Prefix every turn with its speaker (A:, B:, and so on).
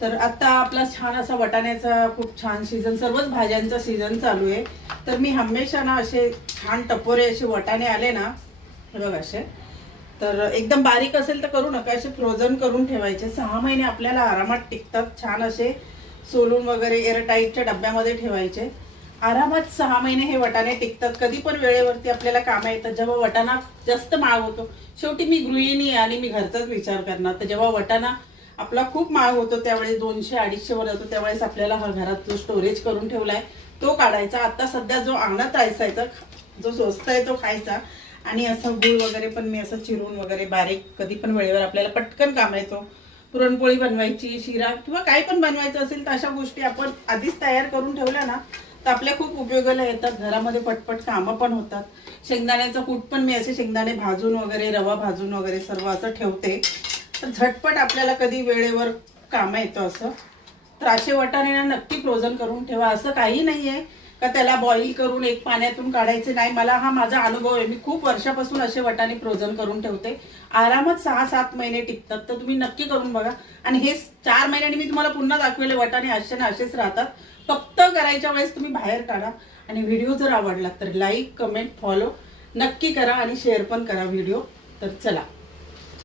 A: तर आता आपला छान असा वटाण्याचा खूप छान सीझन सर्वच भाज्यांचा सीझन चालू आहे. तर मी हमेशा ना असे छान टपोरे असे वटाणे आले ना हे बघ असे. तर एकदम बारीक असेल तर करू नका असे फ्रोझन करून ठेवायचे. सहा महिने आपल्याला आरामात टिकतात छान असे सोलून वगैरे एअरटाईटच्या डब्यामध्ये ठेवायचे. आरामात सहा महिने हे वटाणे टिकतात. कधी पण वेळेवरती आपल्याला कामं येतात जेव्हा वटाणा जास्त महाग होतो शेवटी मी गृहिणी आणि मी घरचाच विचार करणार. तर जेव्हा वटाणा आपला खूप महाग होतो त्यावेळेस दोनशे अडीचशे वर होतो त्यावेळेस आपल्याला हा घरात जो स्टोरेज करून ठेवलाय तो काढायचा. आता सध्या जो अंगणात राहायचा जो स्वस्त आहे तो खायचा. आणि असं गुळ वगैरे पण मी असं चिरून वगैरे बारीक कधी पण वेळेवर आपल्याला पटकन काम येतो. पुरणपोळी बनवायची शिरा किंवा काय पण बनवायचं असेल तर अशा गोष्टी आपण आधीच तयार करून ठेवल्या ना तर आपल्या खूप उपयोगाला येतात. घरामध्ये पटपट कामं पण होतात. शेंगदाण्याचं कूट पण मी असे शेंगदाणे भाजून वगैरे रवा भाजून वगैरे सर्व असं ठेवते. झटपट आपल्याला कधी वेळेवर कामं येतं असं. तर असे वाटाणे ना नक्की फ्रोझन करून ठेवा. असं काही नाहीये का त्याला बॉईल करून एक पाण्यातून काढायचे नाही. मला हा माझा अनुभव आहे. मी खूप वर्षापासून असे वटाणे फ्रोझन करून ठेवते. आरामात सहा सात महिने टिकतात. तर तुम्ही नक्की करून बघा. आणि हे चार महिन्यांनी मी तुम्हाला पुन्हा दाखवले वटाणे असे ना असेच राहतात. फक्त करायच्या वेळेस तुम्ही बाहेर काढा. आणि व्हिडिओ जर आवडला तर लाईक कमेंट फॉलो नक्की करा आणि शेअर पण करा व्हिडिओ तर चला.